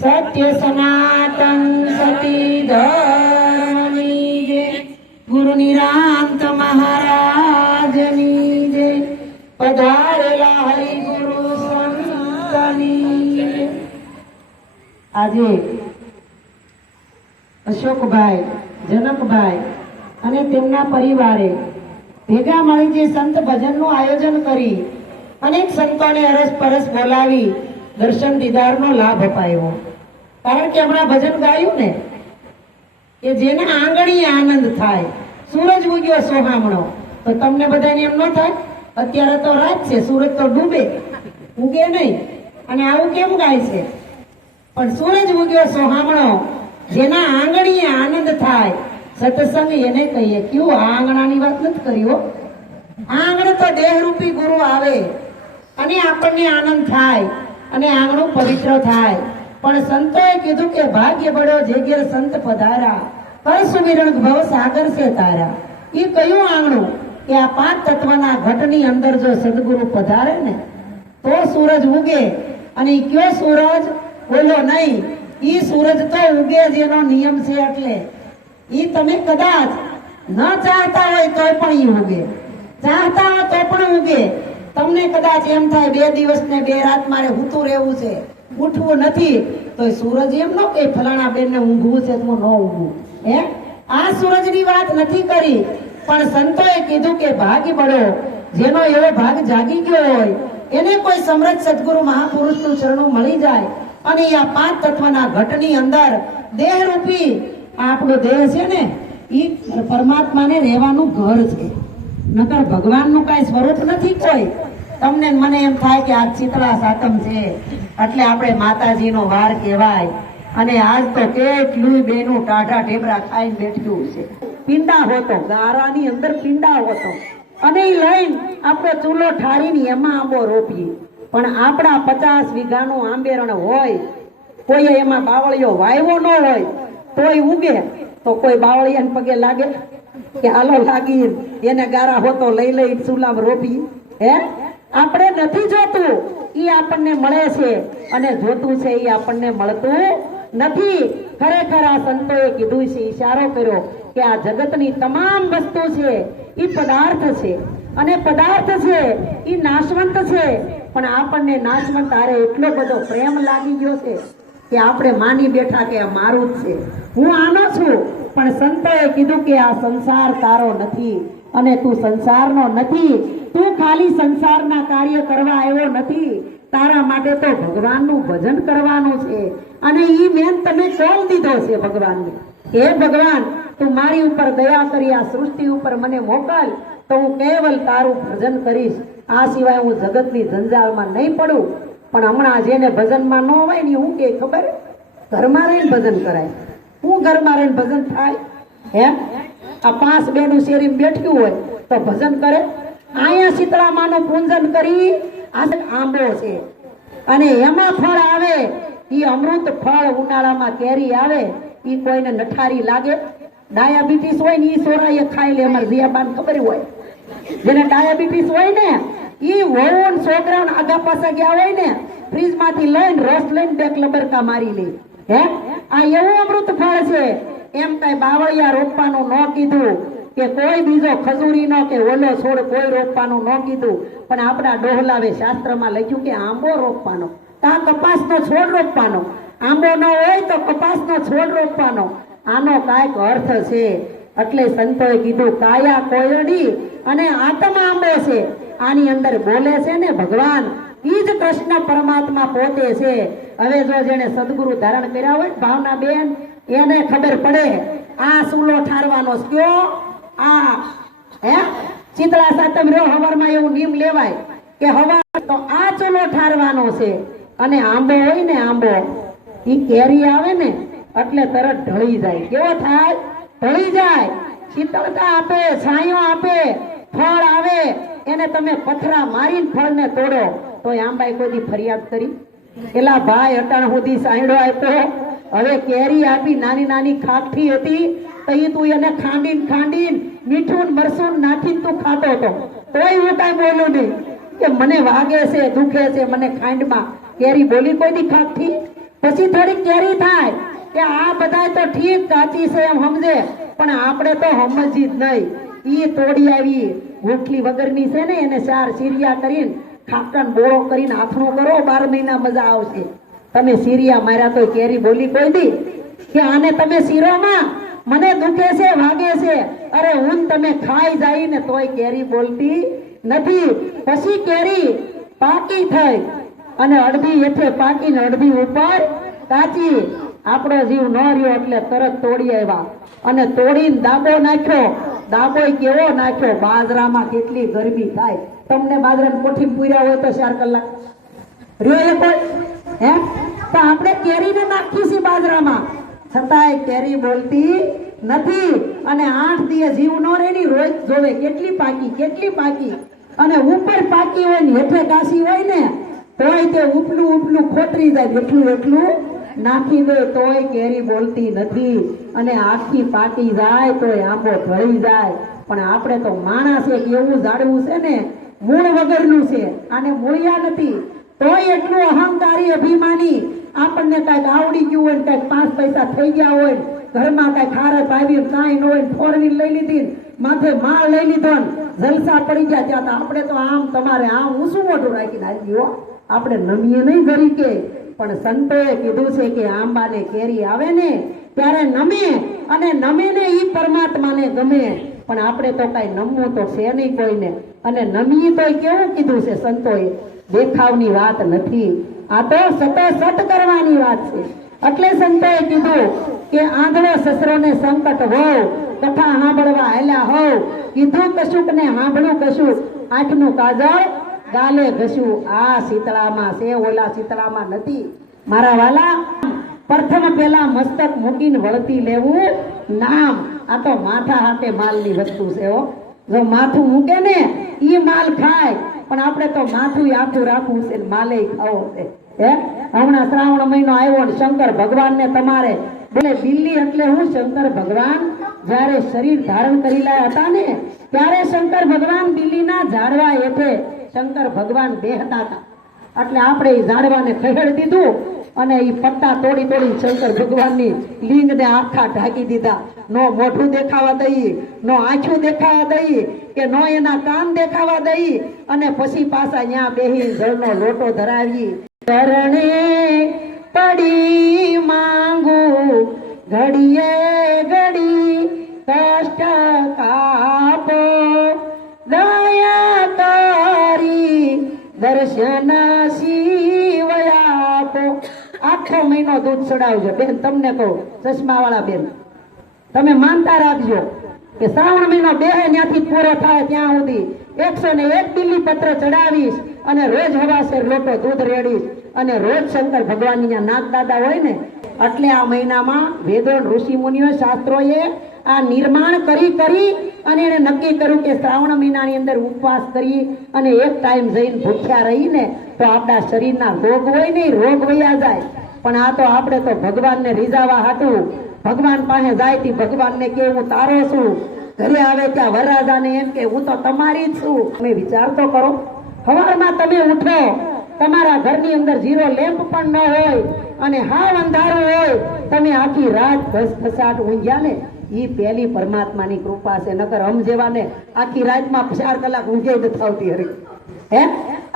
સત્ય સનાતન સતી ધર્મની જય, ગુરુ નિરાંત મહારાજની જય, પધારેલા હરિ ગુરુ સંતની જય. આજે અશોકભાઈ, જનકભાઈ અને તેમના પરિવારે ભેગા મળી જે સંત ભજનનું આયોજન કરી અનેક સંતોને અરસપરસ બોલાવી દર્શન દીદારનો લાભ અપાયો. કારણ કે હમણાં ભજન ગાયું ને કે જેના આંગણીએ આનંદ થાય. સૂરજ ઉગ્યો સોહામણો, તો તમને બધાને એમ ન થાય? અત્યારે તો રાત છે, સૂરજ તો ડૂબે, ઉગે નહીં. અને આવું કેમ ગાય છે? પણ સૂરજ ઉગ્યો સોહામણો, જેના આંગણીએ આનંદ થાય સત્સંગ એને કહીએ. ક્યું આ આંગણાની વાત નથી કરી હો. આંગણ તો દેહરૂપી ગુરુ આવે અને આપણને આનંદ થાય અને આંગણું પવિત્ર થાય. પણ સંતોએ કીધું કે ભાગ્ય બળો જે ઘેર સંત પધારા, કર સુમિરણ ભવ સાગર છે તારા. એ કયું આંગણું? કે આ 5 તત્વના ઘટની અંદર જો સદગુરુ પધારે ને તો સૂરજ ઉગે. અને કયો સૂરજ? બોલો નહીં, ઈ સૂરજ તો ઉગે જેનો નિયમ છે. એટલે ઈ તમે કદાચ ન ચાહતા હોય તોય પણ ઈ ઉગે, ચાહતા હોય તો પણ ઉગે. તમને કદાચ એમ થાય 2 દિવસ ને 2 રાત મારે હુતું રહેવું છે, ઉઠવું નથી, તો સૂરજ એમ ન કે ફલાણા બેન ને ઊંઘવું છે તો ન ઊંઘવું. આ સૂરજની વાત નથી કરી. પણ સંતોએ કીધું કે ભાગ્ય બળો, જેનો એવો ભાગ જાગી ગયો હોય એને કોઈ સમર્થ સદગુરુ મહાપુરુષનું ચરણું મળી જાય અને આ 5 તત્વના ઘટની અંદર દેહરૂપી આપણો દેહ છે ને ઈ પરમાત્માને રહેવાનું ઘર છે. નકર ભગવાનનું કાંઈ સ્વરૂપ નથી કોઈ. તમને મને એમ થાય કે આ શીતળા સાતમ છે એટલે આપણે માતાજીનો વાર કહેવાય. અને આજ તો કેટલું બેનું ટાઢા ઢેબરા ખાઈને બેઠ્યું છે. પીંડા હોતો, ગારાની અંદર પીંડા હોતો, અને એ લઈને આપણે ચૂલો ઠારીને એમાં આંબો રોપીએ. પણ આપણા 50 વીઘાનું આંબેરણ હોય, કોઈ એમાં બાવળિયો વાવ્યો ન હોય તોય ઉગે, તો કોઈ બાવળિયાને પગે લાગે કે હાલો લાગી એને ગારા હોતો લઈ લઈ ચૂલામાં રોપી? આપણે નથી જોતું, ઈ આપણને મળે છે. અને જોતું છે ઈ આપણને મળતું નથી. ખરેખર આ સંતોએ કીધું છે, ઈશારો કર્યો કે આ જગતની તમામ વસ્તુ છે ઈ પદાર્થ છે. અને પદાર્થ છે ઈ નાશવંત છે. પણ આપણને નાશવંત હારે એટલો બધો પ્રેમ લાગી ગયો છે કે આપણે માની બેઠા કે આ મારું જ છે, હું આનો છું. પણ સંતોએ કીધું કે આ સંસાર તારો નથી અને તું સંસારનો નથી. તું ખાલી સંસારના કાર્ય કરવા આવ્યો નથી, તારા માટે તો ભગવાનનું ભજન કરવાનું છે. અને ઈ મેન તમે કોલ દીધો છે ભગવાનને. હે ભગવાન, તું મારી ઉપર દયા કરી આ સૃષ્ટિ ઉપર મને મોકલ, તો હું કેવલ તારું ભજન કરીશ. આ સિવાય હું જગતની જંજાળમાં નહીં પડું. પણ હમણાં જેને ભજનમાં ન હોય ને હું કે ખબર, ઘરમાં રહીને ભજન કરાય. હું ઘરમાં રહીને ભજન થાય? આ 5 બેનું શેરીમાં બેઠ્યું હોય તો ભજન કરે. અહીંયા શીતળામાનું પૂજન કરી આંબો છે અને એમાં ફળ આવે, ઈ અમૃત ફળ. ઉનાળામાં કેરી આવે, ઈ કોઈને નઠારી લાગે? ડાયાબિટીસ હોય ને ઈ સોરાએ ખાઈ લે. અમારે જીયાબાન ખબર હોય, જેને ડાયાબિટીસ હોય ને ઈ વહુ છોકરાઓને આગા પાછા ગયા હોય ને ફ્રીજ માંથી લઈને રસ લઈને 2 લબરકા મારી લે. આ એવું અમૃત ફળ છે. એમ કઈ બાવળિયા રોપવાનું ન કીધું કે કોઈ બીજો ખજૂરીનો કે ઓલો છોડ કોઈ રોપવાનું ન કીધું. પણ આપણા ડોહલાવે શાસ્ત્રમાં લખ્યું કે આંબો રોપવાનો, આ કપાસનો છોડ રોપવાનો. આંબો ન હોય તો કપાસનો છોડ રોપવાનો. આનો કાંઈક અર્થ છે. એટલે સંતોએ કીધું કાયા કોયડી અને આત્મા આંબો છે. આની અંદર બોલે છે ને ભગવાન, ઈ જ કૃષ્ણ પરમાત્મા પોતે છે. હવે જો જેને સદગુરુ ધારણ કર્યા હોય ભાવના બેન, એને ખબર પડે આ સૂલો ઠારવાનો કયો. આ શીતળા સાતમ રહ્યો હવારમાં એવું નિયમ લેવાય કે હવાર તો આ ચૂલો ઠારવાનો છે. અને આંબો હોય ને, આંબો ઈ કેરી આવે ને એટલે તરત ઢળી જાય. કેવો થાય? ઢળી જાય. શીતળતા આપે, છાંયો આપે, ફળ આવે. એને તમે પથરા મારીને ફળને તોડો તો આંબાએ કોઈ ફરિયાદ કરી? એલા ભાઈ અટાણ સુધી સાંયડો આપ્યો, હવે કેરી આપી નાની નાની ખાખી હતી તો ઈ તું એને ખાંડીને મીઠું મરસું નાખીને તું ખાતો હતો, તોય હું કાંઈ બોલું નહીં કે મને વાગે છે, દુખે છે મને ખાંડમાં. કેરી બોલી કોઈ દી ખાખી? પછી થોડીક કેરી થાય કે આ બધા તો ઠીક કાચી છે એમ સમજે, પણ આપણે તો સમજી જ નહીં. ઈ તોડી આવી ગોઠલી વગરની છે ને, એને 4 સીરિયા કરીને ખાકન બોળો કરીને આથણો કરો, 12 મહિના મજા આવશે. તમે સીરિયા માર્યા તો કેરી બોલી કોઈ દી કે આને તમે શીરોમાં મને દુખે છે, વાગે છે, અરે હું તમે ખાઈ જાય ને તોય કેરી બોલતી નથી. પછી કેરી પાકી થઈ અને અડધી હેઠે પાકી ને અડધી ઉપર કાચી. આપણો જીવ ન રહ્યો એટલે તરત તોડી આવ્યા અને તોડીને દાબો નાખ્યો. દાબો કેવો નાખ્યો, બાજરામાં કેટલી ગરમી થાય. તમને બાજરાની કોઠી પૂર્યા હોય તો 4 કલાક રહ્યો એ કોઈ હે? તો આપણે કેરીને નાખી છે બાજરામાં, છતાંય કેરી બોલતી નથી. અને 8 દિવસ જીવ નો રે ની રોજ જોવે કેટલી પાકી અને ઉપર પાકી હોય ને હેઠે કાશી હોય ને તોય તે ઉપલું ખોતરી જાય, એટલું નાખી દે તોય કેરી બોલતી નથી. અને આખી પાકી જાય તોય આંબો ઢળી જાય. પણ આપણે તો માણસ એક એવું ઝાડવું છે ને મૂળ વગરનું છે, આને મૂળિયા નથી, તોય એટલું અહંકારી અભિમાની. આપણને કઈક આવડી ગયું હોય, કઈક 5 પૈસા થઈ ગયા હોય, ઘરમાં કઈક ખારત આવી કાંઈ ન હોય, 4 વ્હીલ લઈ લીધી, માથે માળ લઈ લીધો, જલસા પડી ગયા, ત્યાં તો આપણે તો આમ તમારે આમ ઊંચું મોઢું રાખીને આવી ગયો. આપણે નમીએ નહીં ઘરી કે, પણ સંતોએ કીધું છે કે આંબાને કેરી આવે ને ત્યારે નમે, અને નમે ને ઈ પરમાત્માને ગમે. પણ આપણે તો કઈ નમવું તો છે નહીં કોઈને, અને નમીએ તો કેવું કીધું છે સંતોએ, દેખાવની વાત નથી, આ તો સત કરવાની વાત છે. એટલે સંતોએ કીધું કે આંધળો સસરોને સંકટ હોવ, કથા સાંભળવા આલ્યા હોવ, કીધું કશુંક ને સાંભળું કશું, આંખનું કાજળ ગાલે ઘસું. આ શીતળામાં છે, ઓલા શીતળામાં નથી. મારા વાલા, પ્રથમ પેલા મસ્તક મૂકીને વળતી લેવું નામ. આ તો માથા હાથે માલની વસ્તુ છે હો. જો માથું મૂકે ને ઈ માલ ખાય, પણ આપણે તો માથું આખું રાખવું છે, માલે ખાવો છે. હે, હમણાં શ્રાવણ મહિનો આવ્યો ને શંકર ભગવાન ને તમારે બોલે દિલ્હી એટલે હું શંકર ભગવાન જયારે શરીર ધારણ કરી લાયા હતા ને ત્યારે શંકર ભગવાન દિલ્હીના ઝાડવા હેઠે શંકર ભગવાન બેહતા હતા. એટલે આપણે એ ઝાડવાને ખહેડ દીધું અને એ પત્તા તોડી શંકર ભગવાનની લિંગને આખા ઢાંકી દીધા. નો મોઢું દેખાવા દઈ, નો આંખું દેખાવા દઈ, કે નો એના કાન દેખાવા દઈ. અને પછી પાછા ત્યાં બેહી જળનો લોટો ધરાવી, ચરણે પડી માંગુ ઘડીએ ઘડી કષ્ટ કાપો, દયા કરી દર્શન શિવયાપો. આખો મહિનો દૂધ ચડાવજો બેન, તમને કહું ચશ્મા વાળા બેન, તમે માનતા રાખજો કે શ્રાવણ મહિનો બેહે ત્યાંથી પૂરો થાય ત્યાં સુધી 101 બિલ્લી પત્ર ચડાવીશ અને રોજ હવાસેર લોટો દૂધ રેડીશ અને રોજ શંકર ભગવાનની નાગ દાદા હોય ને. એટલે આ મહિનામાં વેદો ઋષિ મુનિઓ શાસ્ત્રોએ આ નિર્માણ કરી અને એને નક્કી કર્યું કે શ્રાવણ મહિનાની અંદર ઉપવાસ કરી અને એક ટાઈમ જઈને ભૂખ્યા રહીને તો આપણા શરીરના રોગ હોય ને રોગ વયા જાય. પણ આ તો આપણે તો ભગવાનને રીઝાવા હાટું ભગવાન પાસે જાય થી ભગવાનને કે હું તારો છું, ઘરે આવે ત્યાં વરરાજાને એમ કે હું તો તમારી જ છું. તમે વિચાર તો કરો, સવારમાં તમે ઉઠો, તમારા ઘરની અંદર 0 લેમ્પ પણ ન હોય અને હાવ અંધારું હોય, તમે આખી રાત ઘસઘસાટ ઊંઘ્યા ને ઈ પહેલી પરમાત્માની કૃપા છે. નકર હમ જેવાને આખી રાતમાં 4 કલાક ઊંઘે જ થતી હરી. હે,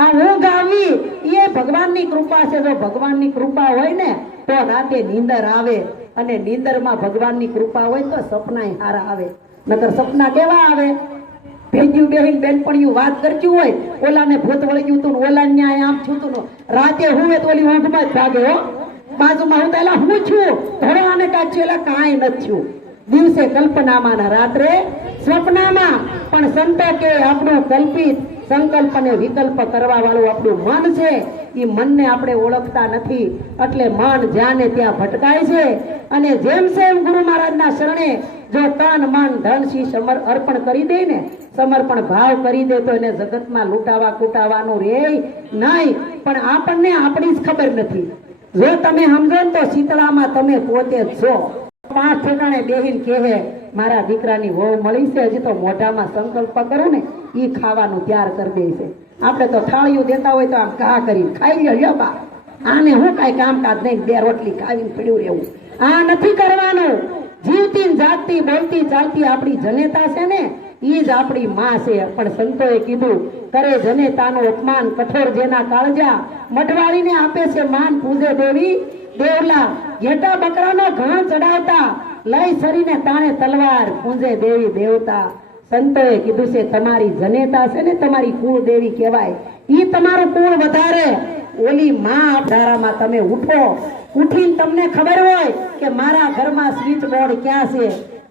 આ ઊંઘ આવી એ ભગવાનની કૃપા છે. જો ભગવાનની કૃપા હોય ને તો રાતે નીંદર આવે, અને નીંદરમાં ભગવાનની કૃપા હોય તો સપના સારા આવે. નકર સપના કેવા આવે, ભેગ્યું બેહીને બેનપણીયું વાત કરતી હોય, ઓલાને ભૂત વળી ગયું તું, ઓલા ન્યાય આમ છું તું, રાતે હુંવે તો ઓલી ઊંઘમાં જ ભાગે હો. બાજુમાં હું પેલા હું છું ધડવાને કાચ્યું, એટલે કાંઈ નથી થયું. દિવસે કલ્પનામાં ને રાત્રે સ્વપ્નમાં. પણ સંતો કે આપણું કલ્પિત સંકલ્પ અને વિકલ્પ કરવા વાળું આપણું મન છે, એ મનને આપણે ઓળખતા નથી. એટલે મન જ્યાં ને ત્યાં ભટકાય છે. અને જેમ ગુરુ મહારાજના શરણે જો તન મન ધન શીશ અર્પણ કરી દે ને, સમર્પણ ભાવ કરી દે તો એને જગતમાં લૂંટાવા કૂટાવાનું રે નહીં. પણ આપણને આપણી જ ખબર નથી. જો તમે સમજો ને તો શીતળામાં તમે પોતે જ છો. 5 ઠેકાણે બેહીને કહે મારા દીકરાની વહુ મળી છે, હજી તો મોઢામાં સંકલ્પ કરું ને ઈ ખાવાનું તૈયાર કરી દે છે. આપણે તો થાળીઓ દેતા હોય તો આમ ઘા કરી ખાઈ લ્યો બા, આને હું કાંઈ કામકાજ નહીં, બે રોટલી ખાવીને પડ્યું રહેવું, આ નથી કરવાનું. જીવતી ને જાગતી બોલતી ચાલતી આપણી જનેતા છે ને, ઈ જ આપણી માં છે. પણ સંતોએ કીધું, કરે જનેતાનું અપમાન, કઠોર જેના કાળજા, મઢવાળીને આપે છે માન, પૂજે દેવી દેવલા. ઘેટા બકરાનો ઘણ ચડાવતા, લઈ સરીને તાણે તલવાર, પૂજે દેવી દેવતા. સંતોએ કીધું છે તમારી જનેતા છે ને, તમારી કુળ દેવી કહેવાય, ઈ તમારું કુળ વધારે. ઓલી માં ધારામાં તમે ઉઠો, ઉઠીને તમને ખબર હોય કે મારા ઘરમાં સ્વિચ બોર્ડ ક્યાં છે,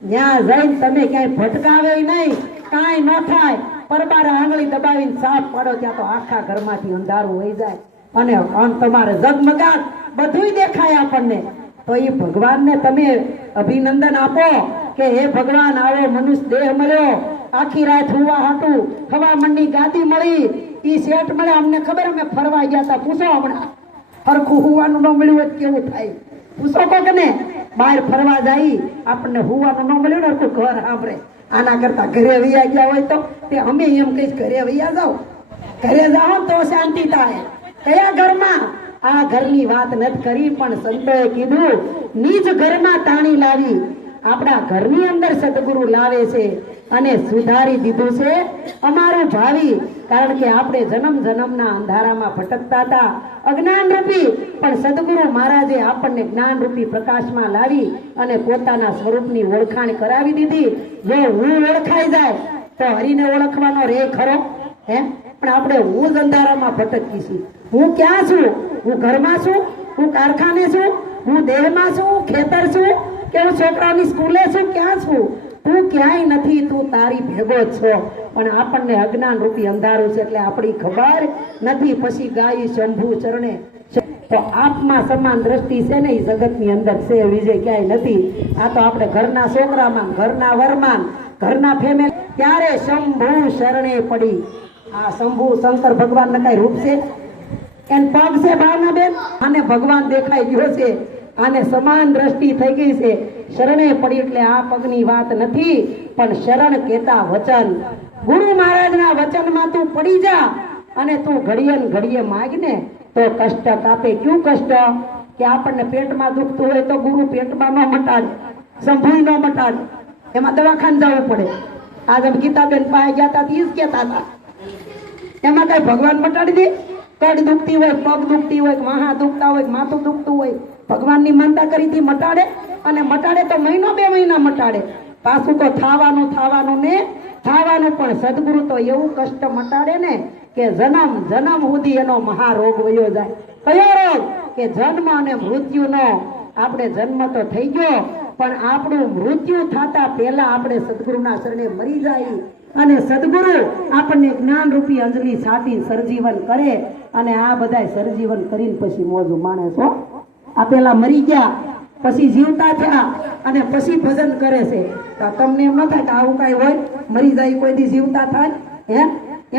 ત્યાં જઈને તમે ક્યાંય ભટકાવે નહીં, કાંઈ ન થાય. પરબાર આંગળી દબાવીને સાફ પાડો, ત્યાં તો આખા ઘરમાંથી અંધારું વહી જાય અને તમારે ઝગમગાટ બધુંય દેખાય આપણને. તો એ ભગવાનને તમે અભિનંદન આપો કે હે ભગવાન, આવો મનુષ્ય દેહ મળ્યો, આખી રાત હુવા હાટું હવા મંડી ગાદી મળી, ઈ શેઠ મળે, અમને ખબર, અમે ફરવા ગયા હતા. પૂછો હમણાં હરખું હુવાનું ન મળ્યું હોય કેવું થાય? પૂછો કોક ને, બહાર ફરવા જાય આપણને હુવાનું ન મળ્યું ને હરખું ઘર સાંભળે. આના કરતા ઘરે વૈયા ગયા હોય તો તે અમે એમ કહીશ ઘરે વૈયા જાઓ, ઘરે જાઓ તો શાંતિ થાય. કયા ઘરમાં? આ ઘરની વાત નથી કરી, પણ સંતોએ કીધું નિજ ઘરમાં તાણી લાવી. આપણા ઘરની અંદર સદગુરુ લાવે છે અને સુધારી દીધું છે અમારું ભાવિ. કારણ કે આપણે જન્મ જન્મના અંધારામાં ભટકતા હતા અજ્ઞાન રૂપી, પણ સદગુરુ મહારાજે આપણને જ્ઞાન રૂપી પ્રકાશમાં લાવી અને પોતાના સ્વરૂપની ઓળખાણ કરાવી દીધી. જો હું ઓળખાઈ જાય તો હરિને ઓળખવાનો રે ખરો હે? પણ આપણે હું જ અંધારામાં ભટકીશું. હું ક્યાં છું? હું ઘરમાં છું? હું કારખાને છું? હું દેહમાં છું? ખેતર છું? કે હું છોકરાની સ્કૂલે છું? ક્યાં છું? તું ક્યાંય નથી, તું તારી ભેગો જ છો. પણ આપણને અજ્ઞાન રૂપી અંધારું છે એટલે આપણી ખબર નથી. પછી ગાય શંભુ ચરણે, તો આપમાં સમાન દ્રષ્ટિ છે ને, એ જગતની અંદર છે, વિજય ક્યાંય નથી. આ તો આપણે ઘરના છોકરામાં, ઘરના વરમાન, ઘરના ફેમિલી, ત્યારે શંભુ શરણે પડી. આ શંભુ શંકર ભગવાન ને કઈ રૂપ છે? એન પગ છે ભાવના બેન, અને ભગવાન દેખાઈ ગયો છે, આને સમાન દ્રષ્ટિ થઈ ગઈ છે. શરણે પડી એટલે આ પગની વાત નથી, પણ શરણ કેતા વચન. ગુરુ મહારાજના વચનમાં તું પડી જા અને તું ઘડીએ ને ઘડીએ માગને તો કષ્ટ કાપે. ક્યું કષ્ટ? કે આપણને પેટમાં દુખતું હોય તો ગુરુ પેટમાં ન મટાડે, સંભૂઈ ન મટાડે, એમાં દવાખાને જવું પડે. આજ અમે ગીતાબેન પાસે ગયા હતા, ઈ જ કહેતા હતા, એમાં કઈ ભગવાન મટાડી દે? કડ દુખતી હોય, પગ દુખતી હોય, વાહા દુખતા હોય, માથું દુખતું હોય, ભગવાનની માનતા કરી મટાડે? અને મટાડે તો મહિનો બે મહિના મટાડે, પાછું તો થવાનું ને થવાનું. પણ સદગુરુ તો એવું કષ્ટ મટાડે ને કે જન્મ જન્મ સુધી એનો મહારોગ વયો જાય. કયો રોગ? કે જન્મ અને મૃત્યુનો. આપણે જન્મ તો થઈ ગયો, પણ આપણું મૃત્યુ થતા પહેલા આપણે સદગુરુના શરણે મરી જાય અને સદગુરુ આપણને જ્ઞાન રૂપી અંજલિ સાટી સરજીવન કરે. અને આ બધા સરજીવન કરીને પછી મોજું માણસો આ પેલા મરી ગયા, પછી જીવતા થયા અને પછી ભજન કરે છે. તો તમને એમ ન થાય કે આવું કઈ હોય? મરી જાય કોઈ દી જીવતા થાય હે?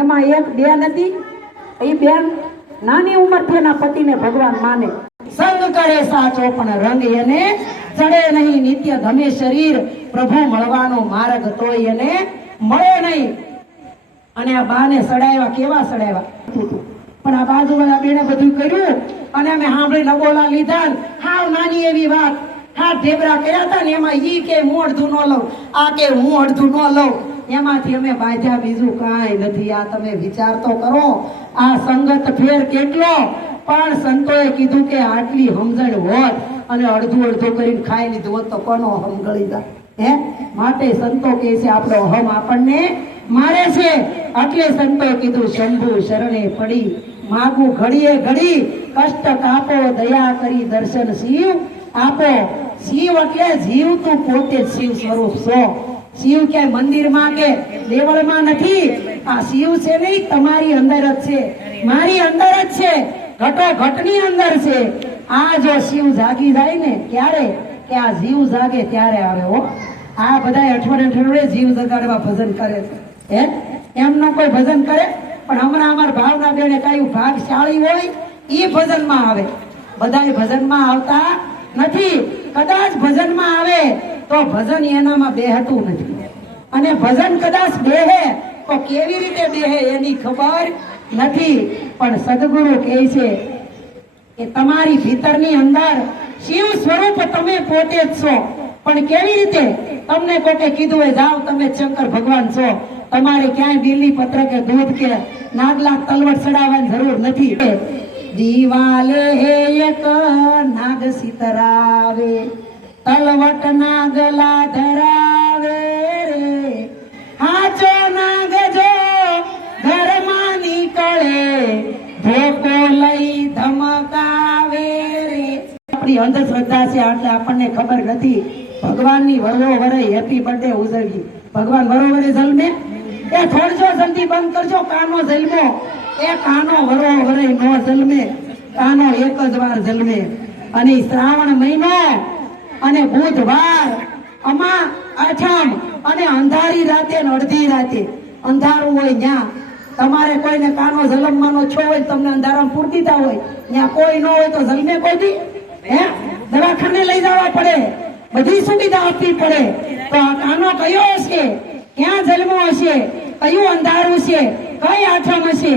એમાં એક બેન હતી, એ બેન નાની ઉંમરથી એના પતિને ભગવાન માને, સંગ કરે સાચો પણ રંગ એને ચડે નહીં, નિત્ય ધમે શરીર પ્રભુ મળવાનો માર્ગ તોય એને મળે નહીં. અને આ બાને સડાવ્યા, કેવા સડાવ્યા? પણ આ બાજુવાળા બેને બધું કર્યું અને અમે સાંભળી નબોલા લીધા. હાવ નાની એવી વાત, હા ઢેબરા કર્યા હતા ને એમાં ઈ કે હું અડધું ન લઉં, આ કે હું અડધું ન લઉં, એમાંથી અમે બાંધ્યા, બીજું કાંઈ નથી. આ તમે વિચાર તો કરો, આ સંગત ફેર કેટલો. પણ સંતોએ કીધું કે આટલી સમજણ હોત અને અડધું અડધું કરીને ખાઈ લીધું હોત તો કોનો અહમ ગળી જાય હે? માટે સંતો કહે છે આપણો અહમ આપણને મારે છે. એટલે સંતોએ કીધું શંભુ શરણે પડી, માગું ઘડીએ ઘડી, કષ્ટ કાપો દયા કરી દર્શન શિવ આપો. શિવ એટલે જીવ, તું પોતે શિવ સ્વરૂપ છો. શિવ ક્યાંય મંદિરમાં કે દેવળમાં નથી, આ શિવ છે નહીં, તમારી અંદર જ છે, મારી અંદર જ છે, ઘટો ઘટની અંદર છે. આ જો શિવ જાગી જાય ને ક્યારે? કે આ જીવ જાગે ત્યારે આવે હો. આ બધા અઠવાડિયે જીવ જગાડવા ભજન કરે છે હે? એમનો કોઈ ભજન કરે? પણ હમણાં અમારા ભાવના બેને કયું ભાગશાળી હોય એ ભજનમાં આવે, બધા ભજનમાં આવતા નથી. કદાચ ભજનમાં આવે તો ભજન એનામાં બેહતું નથી, અને ભજન કદાચ બેહે તો કેવી રીતે બેહે એની ખબર નથી. પણ સદગુરુ કહે છે કે તમારી ભીતરની અંદર શિવ સ્વરૂપ તમે પોતે જ છો, પણ કેવી રીતે? તમને કોકે કીધું હોય જાઓ તમે શંકર ભગવાન છો, તમારે ક્યાંય બીલી પત્ર કે દૂધ કે નાગલા તલવટ ચડાવવાની જરૂર નથી. દિવાલે એક નાગ સીતરાવે, તલવટ નાગલા ધરાવે રે, હાચો નાગ જો ઘરમાં નીકળે, ધોકો લઈ ધમકાવે રે. આપણી અંધશ્રદ્ધા છે એટલે આપણને ખબર નથી. ભગવાનની વરો વરે હેપી બર્થડે ઉજવીએ. ભગવાન વરો વરે જન્મે એ થોડજો જલ્દી બંધ કરજો. કાનો જન્મો એ કાનો વરો વરે નો જન્મે, કાનો એક જ વાર જન્મે. અને શ્રાવણ મહિનો અને બુધવાર આમાં આઠમ અને અંધારી રાતે ને અડધી રાતે અંધારું હોય ત્યાં તમારે કોઈને કાનો જન્મવાનો છો હોય, તમને અંધારામાં પૂરતીતા હોય, ત્યાં કોઈ ન હોય તો જન્મે કોઈ દી? હે, દવાખાને લઈ જવા પડે, બધી સુવિધા આપવી પડે. તો આ કાનો કયો હશે, ક્યાં જન્મો હશે, કયું અંધારું છે, કઈ આઠમ હશે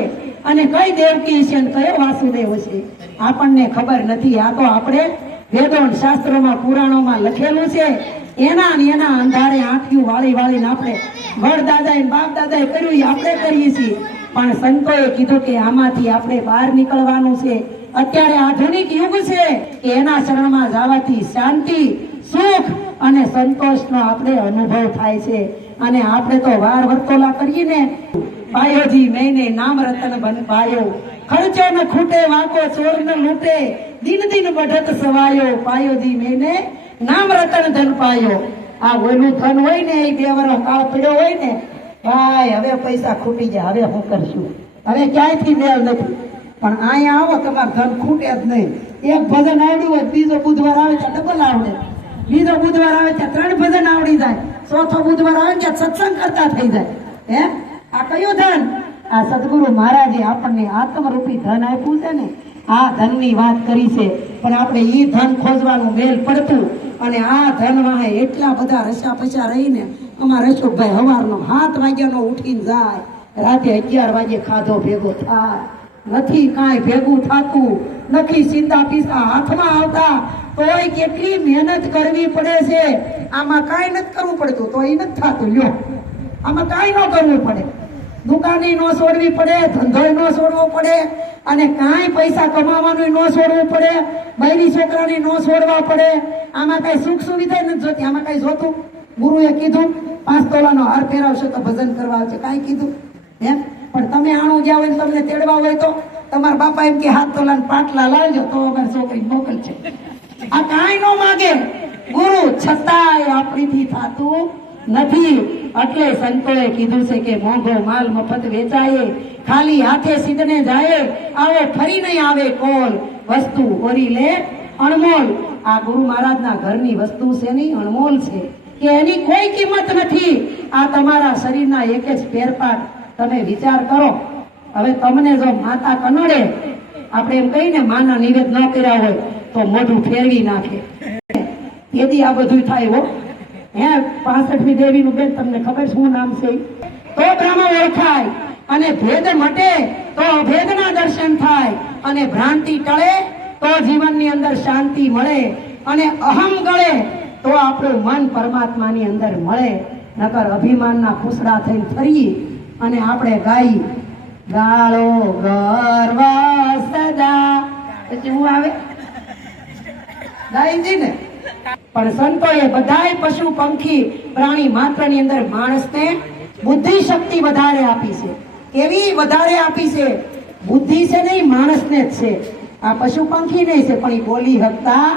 અને કઈ દેવકી છે અને કયો વાસુદેવ હશે, આપણને ખબર નથી. આ તો આપણે વેદો શાસ્ત્રોમાં પુરાણોમાં લખેલું છે. એના ને એના અંધારે આંખિયું વાળી વાળીને આપણે વડદાદા બાપ દાદાએ કર્યું આપણે કરીએ છીએ. પણ સંતોએ કીધું કે આમાંથી આપણે બહાર નીકળવાનું છે. અત્યારે આધુનિક યુગ છે કે એના શરણમાં જવાથી શાંતિ, સુખ અને સંતોષનો આપણે અનુભવ થાય છે. અને આપણે તો વાર વર્તોલા કરીએ ને, પાયોજી મેને નામ રતન બન પાયો, ખર્ચો ન ખૂટે વાકો ચોર ન લૂટે, દિન દિન બઢત સવાયો, પાયોજી મેને નામ રતન ધન પાયો. આ ઓલું ધન હોય ને એ 2 વર્ષ કાળ પડ્યો હોય ને, ભાઈ હવે પૈસા ખૂટી જાય, હવે શું કરશું, હવે ક્યાંયથી મેળ નથી. પણ અહીંયા આવો તમારે ધન ખૂટે જ નહીં. એક ભજન આવડ્યું હોય, બીજો બુધવાર આવે ત્યાં ડબલ આવડે, બીજો બુધવાર આવે ત્યાં 3 ભજન આવડી જાય, ચોથો બુધવાર આવે ત્યાં સત્સંગ કરતા થઈ જાય. હે, આ કયું ધન? આ સદગુરુ મહારાજે આપણને આત્મરૂપી ધન આપ્યું છે ને, આ ધનની વાત કરી છે. પણ આપણે ઈ ધન ખોજવાનું મેલ પડતું અને આ ધન વાહે એટલા બધા રસા પસા રહીને અમારા રસુભાઈ સવારનો 7 વાગ્યાનો ઉઠીને જાય, રાતે 11 વાગે ખાધો ભેગો થાય નથી, કાંઈ ભેગું થતું નથી, સીધા પીસા હાથમાં આવતા તોય કેટલી મહેનત કરવી પડે છે. આમાં કાંઈ નથી કરવું પડતું તો એ નથી થતું. લ્યો, આમાં કાંઈ ન કરવું પડે, દુકાને ન છોડવી પડે, ધંધો ન છોડવો પડે અને કાંઈ પૈસા કમાવાનું ન છોડવું પડે, બૈરી છોકરાને ન છોડવા પડે. આમાં કઈ સુખ સુવિધા નથી જોતી. આમાં કઈ જોતું? ગુરુએ કીધું 5 તોલાનો હાર ફેરવશો તો ભજન કરવા આવશે, કાંઈ કીધું? હે, પણ તમે આણું ગયા હોય તમને તેડવા હોય તો તમારા બાપા એમ કે 7 તોલાના પાટલા લાવજો તો અમારી છોકરી મોકલશે. આ કાંઈ ન માગે ગુરુ, છતાંય આપણીથી થતું નથી. એટલે સંતોએ કીધું છે કે મોંઘો માલ મફત વેચાય, ખાલી હાથે સિદ્ધને જાય, આવો ફરી નહીં આવે કોલ, વસ્તુ ઓરી લે અણમોલ. આ ગુરુ મહારાજના ઘરની વસ્તુ છે નહીં, અણમોલ છે કે એની કોઈ કિંમત નથી. આ તમારા શરીરના એક જ ફેરફાર તમે વિચાર કરો. હવે તમને જો માતા કનડે, આપણે એમ કહીને માના નિવેદ ન કર્યા હોય તો મોઢું ફેરવી નાખે, તેથી આ બધું થાય. હો, હે, 65મી દેવીનું બેન તમને ખબર શું નામ છે? તો બ્રહ્મ ઓળખાય અને ભેદ મટે તો અભેદના દર્શન થાય અને ભ્રાંતિ ટળે તો જીવનની અંદર શાંતિ મળે અને અહમ ગળે તો આપણું મન પરમાત્માની અંદર મળે. નકર અભિમાનના ખુસડા થઈને ફરી અને આપણે ગાઈ ગાળો ગર્વ સદા, પછી હું આવે ગાઈ ને. પણ સંતોએ બધાય પશુ પંખી પ્રાણી માત્રની અંદર માણસને બુદ્ધિ શક્તિ વધારે આપી છે. કેવી વધારે આપી છે? બુદ્ધિ છે નહીં, માણસને જ છે. આ પશુ પંખી નહીં છે પણ એ બોલી શકતા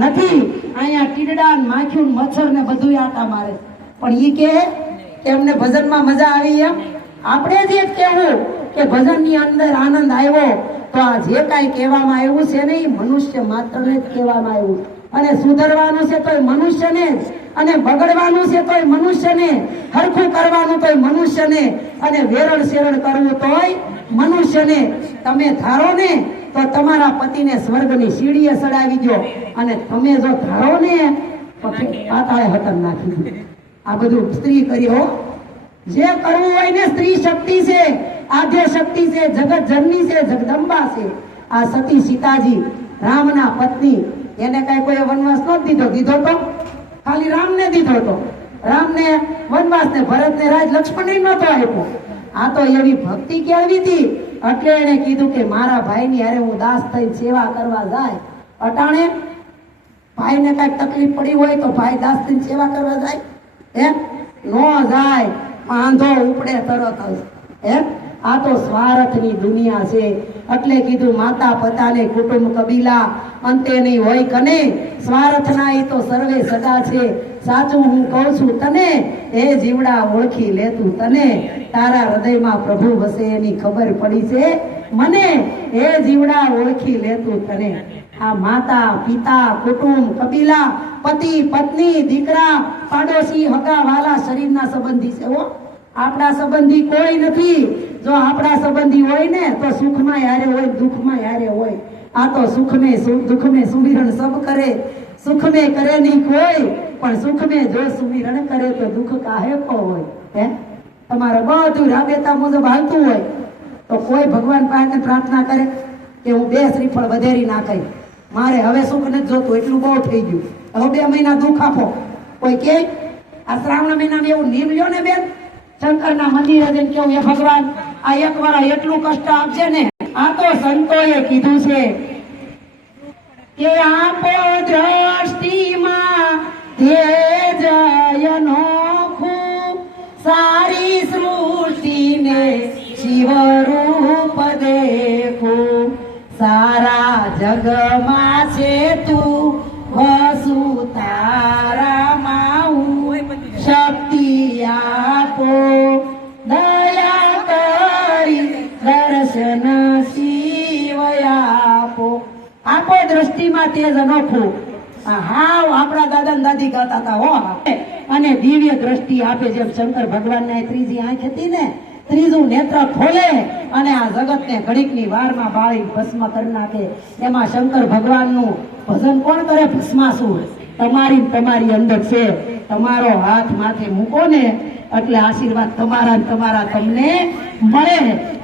નથી. અહીંયા કીડા માખ્યું મચ્છર ને બધું આટા મારે, પણ ઈ કે એમને ભજનમાં મજા આવી. એમ આપણે જ એક કહેવું કે ભજનની અંદર આનંદ આવ્યો તો આ જે કાંઈ કહેવામાં આવ્યું છે ને એ મનુષ્ય માત્રને જ કહેવામાં આવ્યું. અને સુધરવાનું છે તોય મનુષ્યને, અને બગડવાનું છે તોય મનુષ્યને, હરખું કરવાનું તોય મનુષ્યને, અને વેરણ શેરણ કરવું તોય મનુષ્યને. તમે ધારો ને તો તમારા પતિને સ્વર્ગની સીડીએ ચડાવી દો, અને તમે જો ધારો ને તો પાતાળે હતમ નાખી દો. આ બધું સ્ત્રી કર્યો. જે કરવું હોય ને, સ્ત્રી શક્તિ છે, આદ્ય શક્તિ છે, જગત જનની છે, જગદંબા છે. આ સતી સીતાજી રામના પત્ની, એને કઈ કોઈ વનવાસ નહોતો દીધો, દીધો તો ખાલી રામને દીધો તો. રામને વનવાસ ને ભરતને રાજ લક્ષ્મણને નહોતો આપ્યો. આ તો એવી ભક્તિ કેળવી હતી એટલે એને કીધું કે મારા ભાઈની હારે હું દાસ થઈ સેવા કરવા જાય. અટાણે ભાઈને કઈ તકલીફ પડી હોય તો ભાઈ દાસ થઈને સેવા કરવા જાય? એમ નો જાય, વાંધો ઉપડે તરત જ. એમ આ તો સ્વાર્થની દુનિયા છે. એટલે કીધું માતા પિતાને કુટુંબ કબીલા અંતે નહીં હોય કને, સ્વાર્થના એ તો સર્વે સદા છે. સાચું હું કહું છું તને, એ જીવડા ઓળખી લેતું તને, તારા હૃદયમાં પ્રભુ વસે એની ખબર પડી છે મને, એ જીવડા ઓળખી લેતું તને. આ માતા પિતા કુટુંબ કબીલા પતિ પત્ની દીકરા પાડોશી હગા વાલા શરીરના સંબંધી છે હો. આપણા સંબંધી કોઈ નથી. જો આપણા સંબંધી હોય ને તો સુખમાં યારે હોય, દુઃખમાં યારે હોય. આ તો સુખ में સુમિરણ સબ કરે, સુખ में કરે નહીં કોઈ, પણ સુખ में જો સુમિરણ કરે તો દુઃખ કાહે કો હોય. હે તમારે બધું રાબેતા મુજબ હાલતું હોય તો કોઈ ભગવાન પાસે પ્રાર્થના કરે કે હું 2 શ્રીફળ વધેરી નાખાય, મારે હવે સુખ નથી જોતું, એટલું બહુ થઈ ગયું, હવે 2 મહિના દુઃખ આપો. કોઈ કે આ શ્રાવણ મહિનામાં એવું નિયમ લ્યો ને બેન, શંકરના મંદિરે જઈને કેવું, એ ભગવાન આ એક વાર એટલું કષ્ટ આપજે ને. આ તો સંતોએ કીધું છે કે આપો દ્રષ્ટિમાં તેજ અનોખું, સારી સૃષ્ટિને શિવરૂપ દેખું, સારા જગમાં છે તું વસુ, તારામાં હું શક્તિ આપો, દયા કરી દર્શન શિવ આપો. આપો દ્રષ્ટિમાં તેજ અનોખું. હાવ આપણા દાદા ને દાદી ગાતા હતા હો. અને દિવ્ય દ્રષ્ટિ આપે, જેમ શંકર ભગવાનને ત્રીજી આંખ હતી ને, ત્રીજું નેત્ર ખોલે અને આ જગતને ઘડીકની વારમાં બાળી ભસ્મ કરી નાખે. એમાં શંકર ભગવાનનું ભજન કોણ કરે? ભસ્માસુર. તમારી અંદર છે. તમારો હાથ માથે મૂકો ને એટલે આશીર્વાદ તમારા ને તમારા તમને મળે.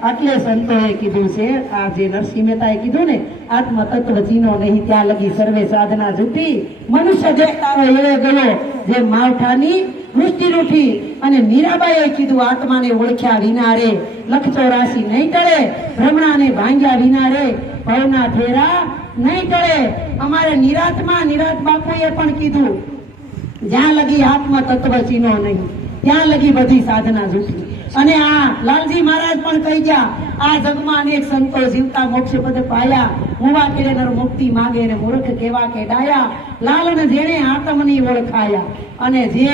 એટલે સંતોએ કીધું છે, આ જે નરસિંહ મહેતાએ કીધું ને, આત્મ તત્વ ચીનો નહીં ત્યાં લગી સર્વે સાધના જૂઠી, મનુષ્ય દેખતારો એળે ગયો જે માવઠાની વૃષ્ટિ રૂઠી. અને મીરાબાઈએ કીધું આત્માને ઓળખ્યા વિના રે લખ 84 નહીં ટળે, ભ્રમણાને ભાંગ્યા વિના રે ભવના ઠેરા નહીં ટળે. અમારે નિરાત બાપુએ પણ કીધું જ્યાં લગી આત્મ તત્વ ચીનો નહીં ત્યાં લગી બધી સાધના જૂઠી. અને આ લાલજી મહારાજ પણ કહી ગયા, આ જગમાં અનેક સંતો જીવતા મોક્ષ પદ પાયા, મુવા કેરે નર મુક્તિ માગે ને મૂર્ખ કેવા કે ડાયા, લાલન જેણે આત્મની ઓળખાયા. અને જે